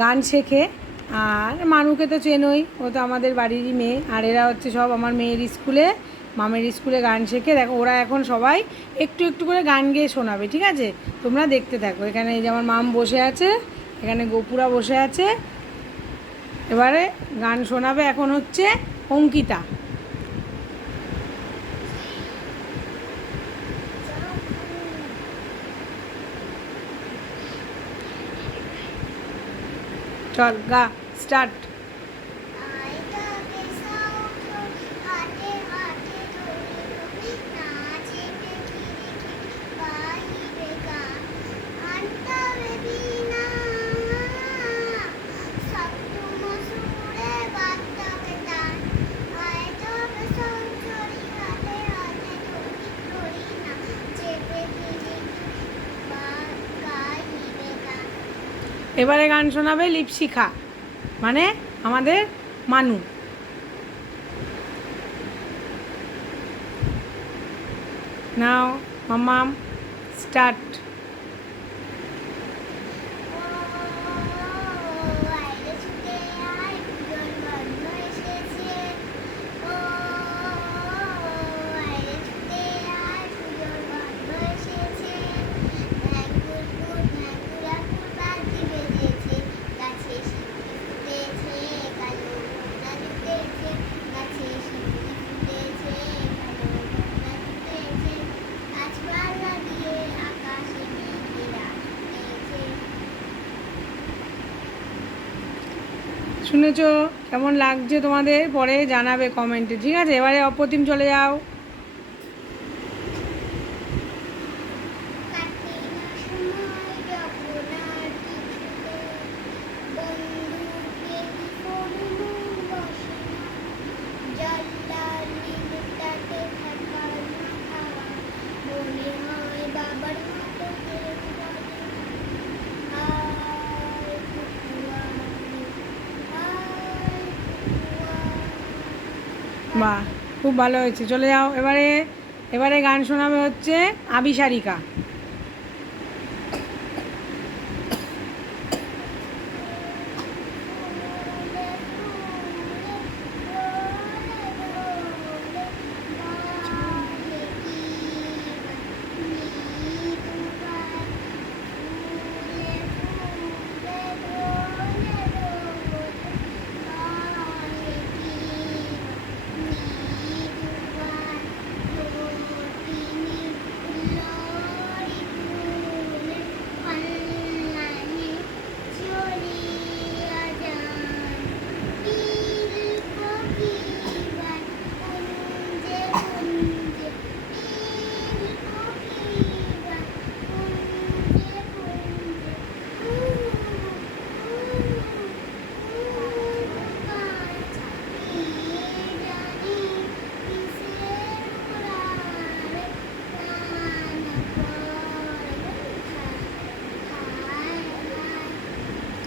গান শেখে। আর মানুকে তো চেনই, ও তো আমাদের বাড়িরই মেয়ে। আর এরা হচ্ছে সব আমার মেয়ের স্কুলে, মামের স্কুলে গান শেখে। দেখো ওরা এখন সবাই একটু একটু করে গান গেয়ে শোনাবে, ঠিক আছে? তোমরা দেখতে থাকো। এখানে এই যে আমার মাম বসে আছে, এখানে গোপুরা বসে আছে। এবারে গান শোনাবে এখন হচ্ছে অঙ্কিতা। চল গা, স্টার্ট। এবারে গান শোনাবে লিপশিখা, মানে আমাদের মানু। নাও মাম্মাম, স্টার্ট। শুনেছো? কেমন লাগছে তোমাদের পরে জানাবে কমেন্টে, ঠিক আছে? এবারে অপ্রতিম চলে যাও। বাহ, খুব ভালো হয়েছে, চলে যাও। এবারে এবারে গান শোনাবে হচ্ছে আবিসারিকা।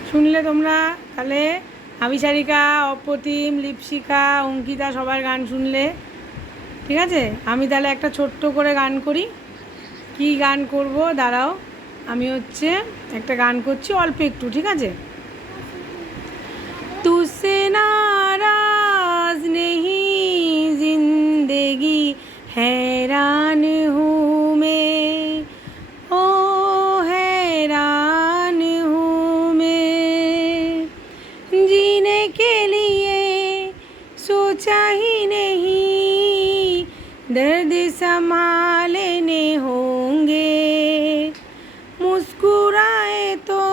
শুনলে তোমরা তাহলে? আবিসারিকা, অপ্রতিম, লিপশিখা, অঙ্কিতা সবার গান শুনলে, ঠিক আছে? আমি তাহলে একটা ছোট্ট করে গান করি। কি গান করব দাঁড়াও, আমি হচ্ছে একটা গান করছি অল্প একটু, ঠিক আছে? তুসে নারাজ নেহি জিন্দেগি हैरान हूँ मैं, ओ हैरान हूँ मैं, जीने के लिए सोचा ही नहीं, दर्द संभालने होंगे, मुस्कुराए तो